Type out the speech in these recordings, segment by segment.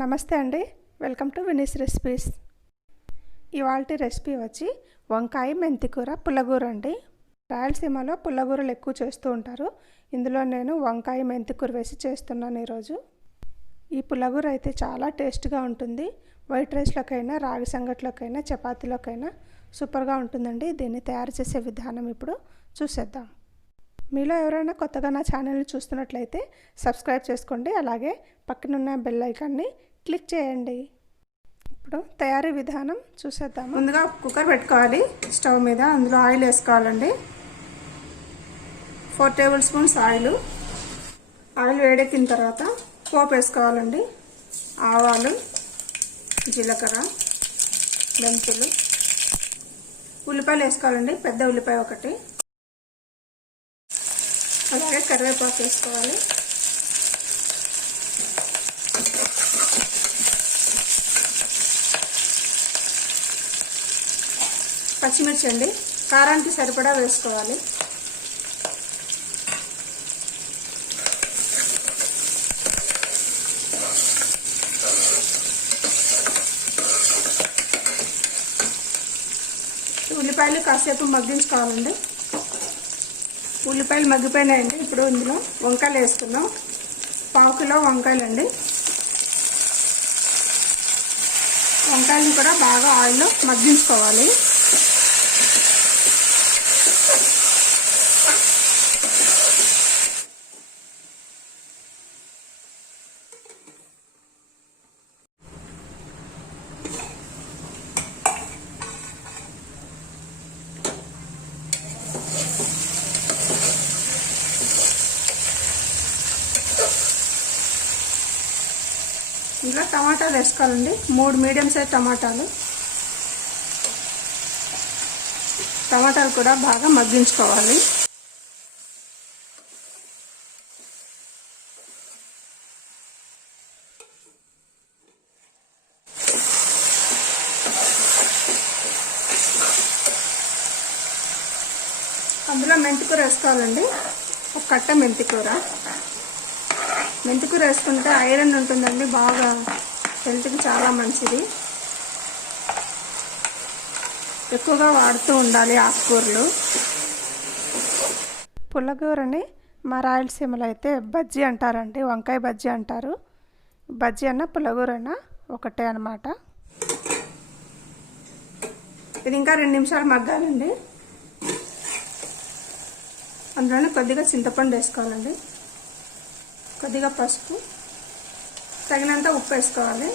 నమస్తే అండి, welcome to Vini's recipes. ఇవాల్టి రెసిపీ వచ్చి వంకాయ మెంతికూర పుల్లగూర అండి. రాయలసీమలో పుల్లగూరలు ఎక్కువ చేస్తూ ఉంటారు. ఇందులో నేను వంకాయ మెంతికూర వేసి చేస్తున్నాను ఈరోజు. ఈ పుల్లగూర అయితే చాలా టేస్ట్గా ఉంటుంది. వైట్ రైస్లోకైనా, రాగి సంగట్లోకైనా, చపాతీలోకైనా సూపర్గా ఉంటుందండి. దీన్ని తయారు చేసే విధానం ఇప్పుడు చూసేద్దాం. మీలో ఎవరైనా కొత్తగా నా ఛానల్ని చూస్తున్నట్లయితే సబ్స్క్రైబ్ చేసుకోండి. అలాగే పక్కనున్న బెల్ ఐకాన్ని క్లిక్ చేయండి. ఇప్పుడు తయారీ విధానం చూసేద్దాం. ముందుగా కుక్కర్ పెట్టుకోవాలి స్టవ్ మీద. అందులో ఆయిల్ వేసుకోవాలండి. 4 టేబుల్ స్పూన్స్ ఆయిల్ వేడెక్కిన తర్వాత పోపు వేసుకోవాలండి. ఆవాలు, జీలకర్ర, మెంతులు, ఉల్లిపాయలు వేసుకోవాలండి. పెద్ద ఉల్లిపాయ ఒకటి, అలాగే కరివేపాకు వేసుకోవాలి. పచ్చిమిర్చి అండి, కారానికి సరిపడా వేసుకోవాలి. ఉల్లిపాయలు కాసేపు మగ్గించుకోవాలండి. ఉల్లిపాయలు మగ్గిపోయినాయండి. ఇప్పుడు ఇందులో వంకాయలు వేసుకుందాం. 1/2 కిలో వంకాయలు అండి. వంకాయలను కూడా బాగా ఆయిల్లో మగ్గించుకోవాలి. ఇందులో టమాటాలు వేసుకోవాలండి. 3 మీడియం సైజ్ టమాటాలు కూడా బాగా మగ్గించుకోవాలి. అందులో మెంతికూర వేసుకోవాలండి. 1 కట్ట మెంతికూర వేసుకుంటే ఐరన్ ఉంటుందండి. బాగా హెల్త్కి చాలా మంచిది. ఎక్కువగా వాడుతూ ఉండాలి ఆకుకూరలు. పుల్లగూరని మా రాయలసీమలో అయితే బజ్జీ అంటారండి. వంకాయ బజ్జీ అంటారు. బజ్జీ అన్న పుల్లగూర అన్న ఒకటే అన్నమాట. ఇది ఇంకా 2 నిమిషాలు మగ్గాలండి. అందులోనే కొద్దిగా చింతపండు వేసుకోవాలండి. కొద్దిగా పసుపు, తగినంత ఉప్పు వేసుకోవాలి.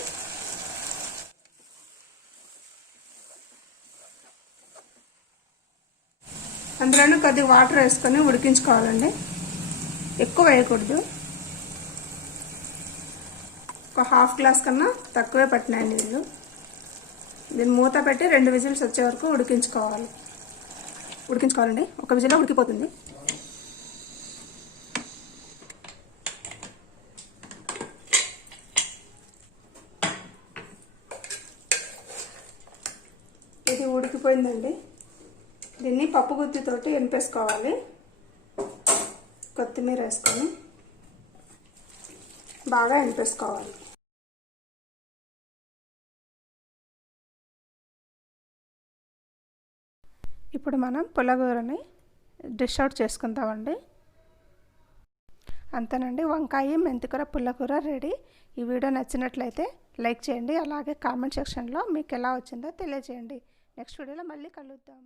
అందులోనే కొద్దిగా వాటర్ వేసుకొని ఉడికించుకోవాలండి. ఎక్కువ వేయకూడదు. ఒక 1/2 గ్లాస్ కన్నా తక్కువే పట్టినాయి నీళ్ళు. దీన్ని మూత పెట్టి 2 విజిల్స్ వచ్చే వరకు ఉడికించుకోవాలండి. 1 విజిల్లో ఉడికిపోతుంది. ఇది ఉడికిపోయిందండి. దీన్ని పప్పు గుత్తితోటి ఎనిపేసుకోవాలి. కొత్తిమీర వేసుకొని బాగా ఎనిపేసుకోవాలి. ఇప్పుడు మనం పుల్లగూరని డిష్ అవుట్ చేసుకుందామండి. అంతేనండి, వంకాయ మెంతికూర పుల్లగూర రెడీ. ఈ వీడియో నచ్చినట్లయితే లైక్ చేయండి. అలాగే కామెంట్ సెక్షన్లో మీకు ఎలా వచ్చిందో తెలియజేయండి. నెక్స్ట్ వీడియోలో మళ్ళీ కలుద్దాం.